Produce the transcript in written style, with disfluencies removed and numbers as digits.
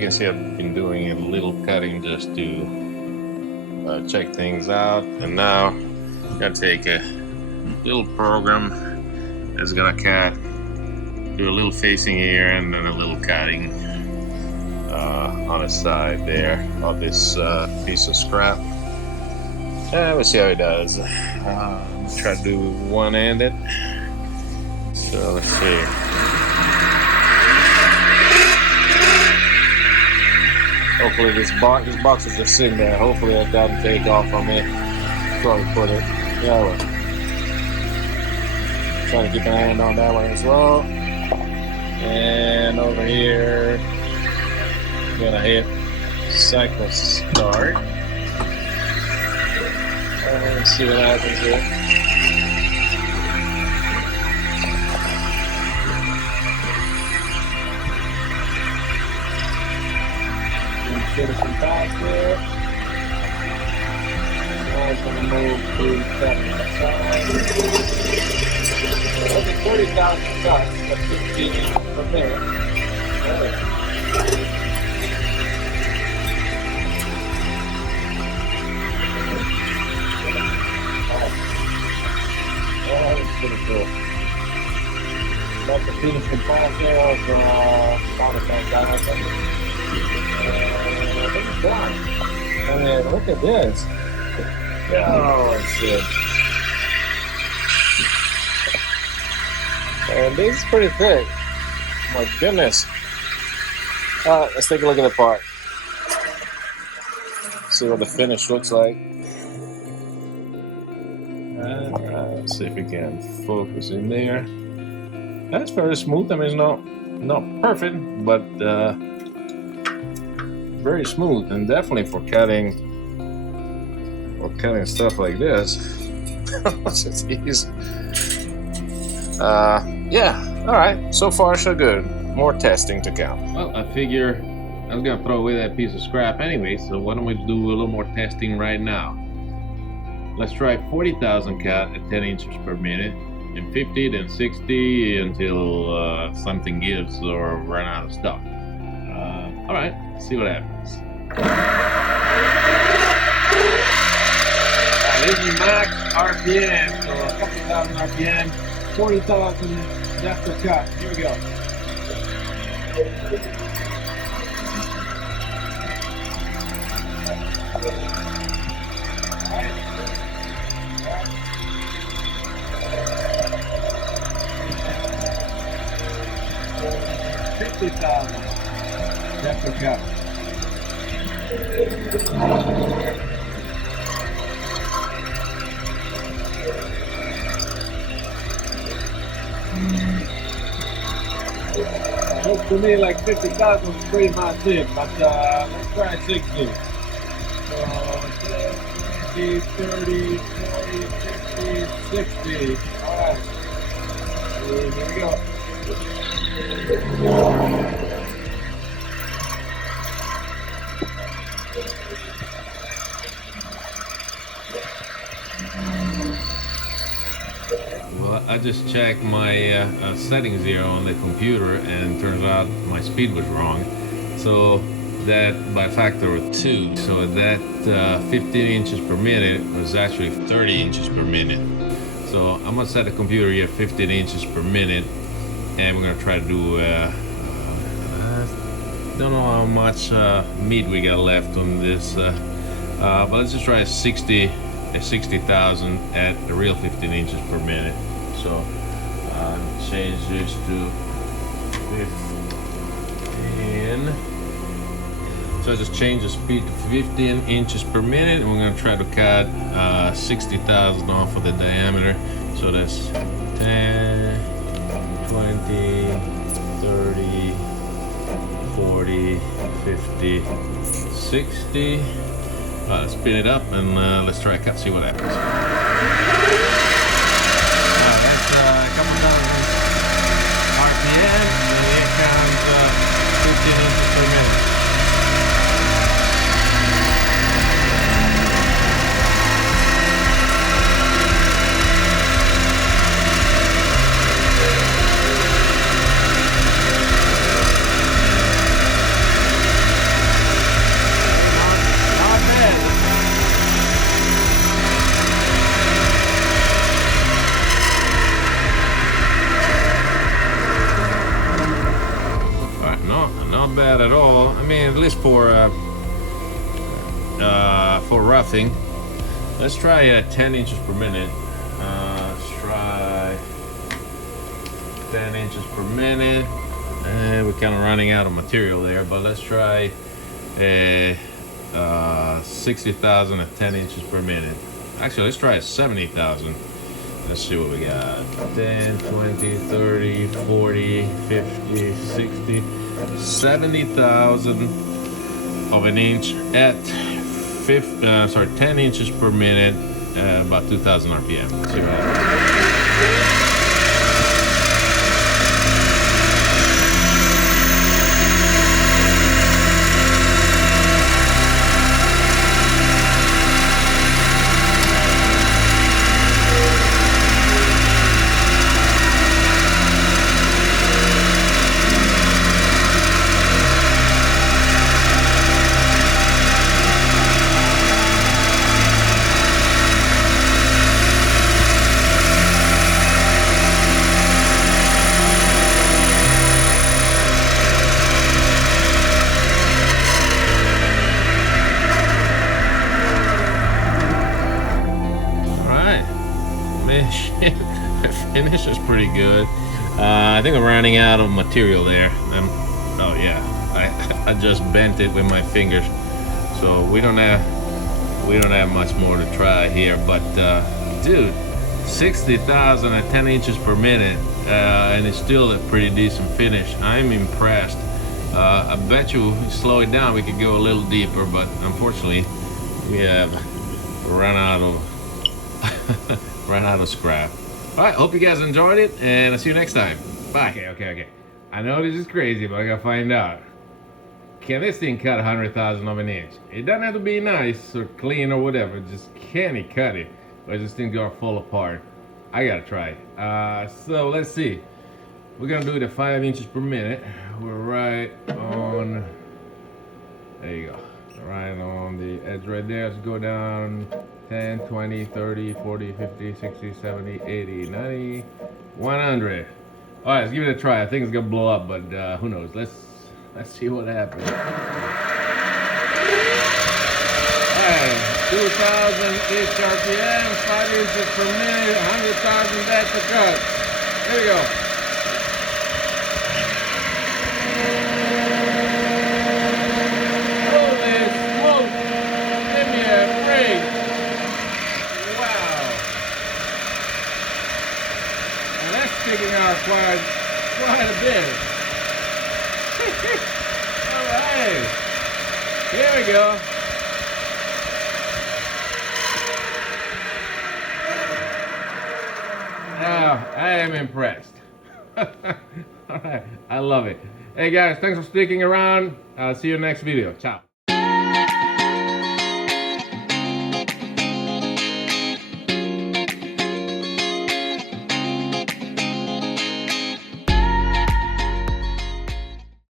you can see, I've been doing a little cutting just to check things out, and now I'm gonna take a little program that's gonna cut, do a little facing here and then a little cutting on the side there of this piece of scrap. And we'll see how it does. Try to do one-handed. So let's see. Hopefully this box is just sitting there. Hopefully it doesn't take off on me. Probably put it. Yeah, well. Trying to keep an hand on that one as well. And over here, I'm gonna hit cycle start. Let's see what happens here. Finish some pads there. Now it's going to move to cut outside. That's a 30,000 cuts, that's 15 per minute. That's pretty cool. That's the finishing pass there of Spotify guys. And look at this. Oh, let's see. And this is pretty thick. My goodness. Let's take a look at the part. See what the finish looks like. Let's see if we can focus in there. That's very smooth. I mean, it's not perfect, but very smooth, and definitely for cutting stuff like this. It's easy. Yeah, all right, so far so good. More testing to come. Well, I figure I was gonna throw away that piece of scrap anyway, so why don't we do a little more testing right now. Let's try 40,000 cut at 10 inches per minute, and 50, then 60 until something gives or run out of stock. All right, let's see what happens. This is max RPM, so a couple thousand RPM, 40,000 depth per cut. Here we go. $50,000 depth per cut. Looks to me like 50,000 is pretty much it, but let's try 60. So 20, 30, 40, 50, 60. Alright. Here we go. Well, I just checked my settings here on the computer, and turns out my speed was wrong. So that by factor of 2. So that 15 inches per minute was actually 30 inches per minute. So I'm gonna set the computer here 15 inches per minute, and we're gonna try to do don't know how much meat we got left on this, but let's just try 60,000 at the real 15 inches per minute. So change this to 15. So I just change the speed to 15 inches per minute, and we're going to try to cut 60,000 off of the diameter. So that's 10, 20, 30, 40, 50, 60. Let's spin it up and let's try a cut, see what happens. That's a couple thousand RPM, and here comes 15 inches per minute. least for roughing. Let's try 10 inches per minute. Let's try 10 inches per minute. We're kind of running out of material there, but let's try 60,000 at 10 inches per minute. Actually, let's try 70,000. Let's see what we got. 10, 20, 30, 40, 50, 60, 70,000 of an inch at 10 inches per minute, about 2,000 RPM. Let's see what happens. The finish is pretty good. I think I'm running out of material there. Oh yeah, I just bent it with my fingers, so we don't have much more to try here. But dude, 60,000 at 10 inches per minute, and it's still a pretty decent finish. I'm impressed. I bet you slow it down, we could go a little deeper, but unfortunately, we have run out of scrap. All right, hope you guys enjoyed it, and I'll see you next time. Bye. Okay. I know this is crazy, but I gotta find out. Can this thing cut 100,000 of an inch? It doesn't have to be nice or clean or whatever. Just can it cut it? Or is this thing gonna fall apart? I gotta try. So let's see. We're gonna do it at 5 inches per minute. We're right on. There you go. Right on the edge right there. Let's go down 10, 20, 30, 40, 50, 60, 70, 80, 90, 100. All right, let's give it a try. I think it's gonna blow up, but who knows? Let's see what happens. Hey, 2,000-ish RPM, 5 inches per minute, 100,000 that's a cut. Here we go. Sticking out quite a bit. All right, here we go. Now I am impressed. All right, I love it. Hey guys, thanks for sticking around. I'll see you next video. Ciao.